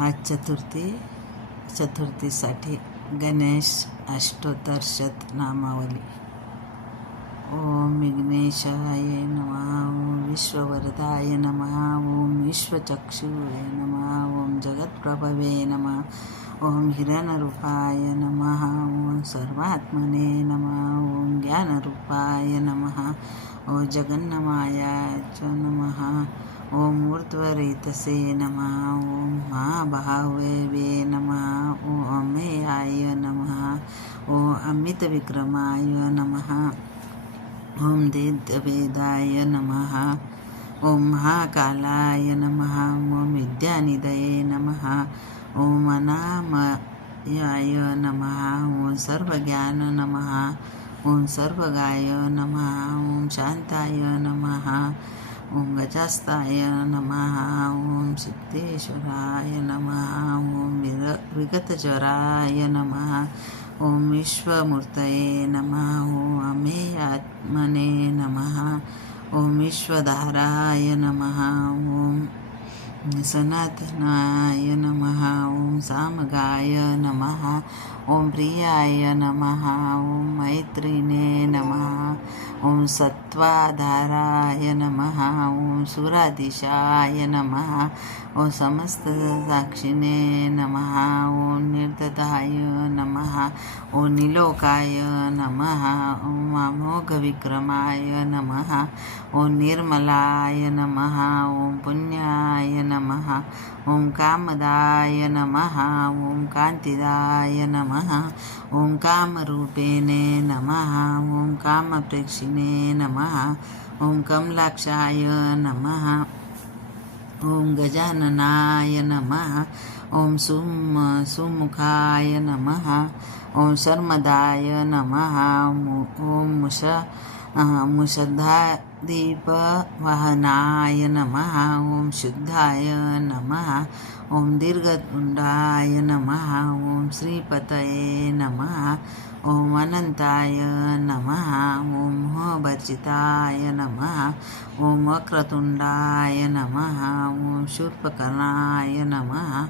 आज चतुर्थीसाठी गणेश अष्टोत्तर शतनामावली. ओम विघ्नेशाय नमः. ओम विश्ववरदाय नमः. ओम विश्वचक्षुये नमः. ओम जगत्प्रभवे नमः. ओम हिरण्यरूपाय नमः. ओम सर्वात्मने नमः. ओम ज्ञानरूपाय नमः. ओम जगन्मायाय नमः. ओम ऊर्ध्वरेतसे नमः. ओम महाभावे नमः. ओम अमेयाय नमः. ओम अमितविक्रमाय नमः. ओम वेदाय नमः. ओम महाकालाय नमः. ओम विद्यानिधये नमः. ओम अनामयाय नमः. ओम सर्वज्ञान नमः. ओम सर्वगाय नमः. ओम शांताय नमः. ओम गजास्ताय नमः. ओम सिद्धेश्वराय नमः. ओम विगतज्वराय नमः. ओम विश्वमूर्तये नमः. ओम अमेयात्मने नमः. ओम विश्वधाराय नमः. ओम सनातनाय नमः. ओम सामगाय नमः. ओम प्रियाय नमः. ओम मैत्रिणे नमः. ओम सत्वाधाराय नमः. ओम सुराधीशाय नमः. ओम समस्त साक्षिणे नमः. ओम निर्दधाय नमः. ओम निलोकाय नमः. ओम अमोघ विक्रमाय नमः. ओम निर्मलाय नमः. ओम पुण्याय नमः. ओम कामदाय नमः. ओम कांतिदाय नमः. ओम कामरूपिणे नमः. ओम कामप्रेक्षिणे नमः. ओम कमलाक्षाय नमः. ओम गजाननाय नमः. ओम सुमुखाय नमः. ओम शर्मदाय नमः. ओम मुषधादीपवाहनाय नमः. ओम शुद्धाय नमः. ओम दीर्घतुंडाय नमः. ओम श्रीपतये नमः. ओम अनंताय नमः. ओम मोहभर्जिताय नमः. ओम वक्रतुंडाय नमः. ओम शूर्पकर्णाय नमः.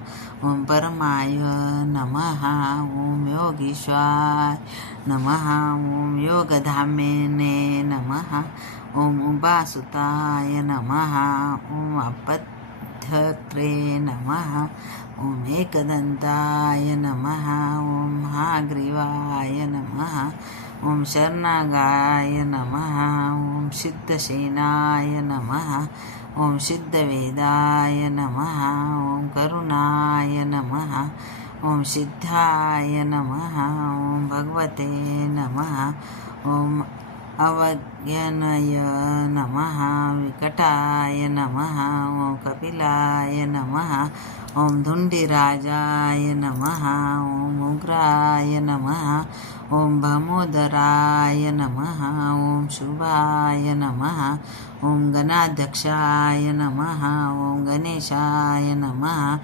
ओम परमाय नमः. ओम योगीश्वराय नमः. ओम योगधामिने नमः. ओम उपासुताय नमः. ओम अपद्धत्रे नमः. ओम एकदन्ताय नमः. ओम महाग्रीवाय नमः. ओम शरणागाय नमः. ओम सिद्धसेनाय नमः. ओम सिद्धवेदाय नमः. ओम करुणाय नमः. ओम सिद्धाय नमः. ओम भगवते नमः. ओम अवज्ञानय नमः. विकटाय नमः. ओम कपिलाय नमः. ओम धुंडिराजाय नमः. ओम उग्राय नमः. ओम भमोदराय नमः. ओम शुभाय नमः. ओम गणाध्यक्षाय नमः. ओम गणेशाय नमः.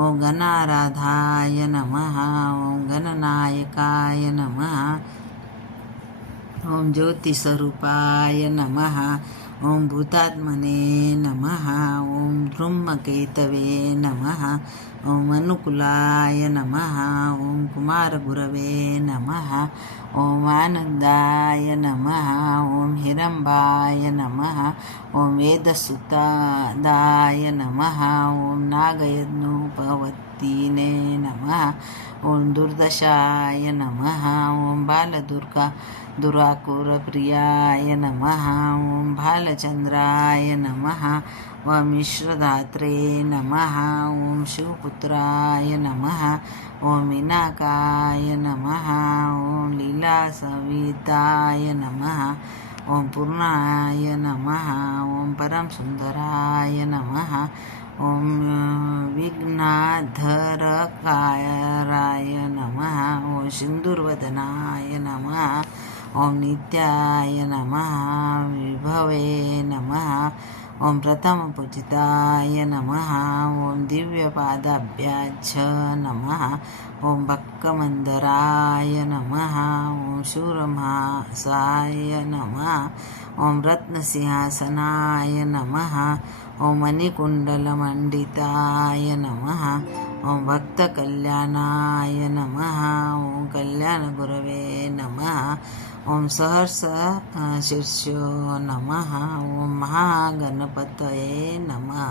ओम गणाराधाय नमः. ओम गणनायकाय नमः. ओम ज्योतिस्वरूपाय नमः. ओम भूतात्मने नमः. ओम धूमकेतवे नमः. ओम अनुकूलाय नमः. ओम कुमारगुरवे नमः. ओम आनंदाय नमः. ओम हिरंबाय नमः. ओम वेदसुतादाय नमः. ओम नागयज्ञोपवत्तिने नमः. ओम दुर्दशाय नमः. ओम दुराकुरप्रियाय नमः. ओम भालचंद्राय नमः. ओम मिश्रधात्रे नमः. ओम शिवपुत्राय नमः. ओम विनाकाय नमः. ओम लीलासविताय नमः. ओम पूर्णाय नमः. ओम परमसुंदराय नमः. ओम विघ्नाधरकाराय नमः. ओम सिंदूरवदनाय नमः. ओम नित्याय नमः. विभवे नमः. ओम प्रथमपूजिताय नमः. ओम दिव्यपादाभ्याच्छ नमः. ओम भक्कमंदराय नमः. ओम शूरमासाय नमः. ओम रत्नसिंहासनाय नमः. ॐ मणिकुण्डलमण्डिताय नमः। ॐ भक्तकल्याणाय नमः। ॐ कल्याणगुरवे नमः। ॐ सहर्ष शीर्षो नमः। ॐ महागणपतये नमः।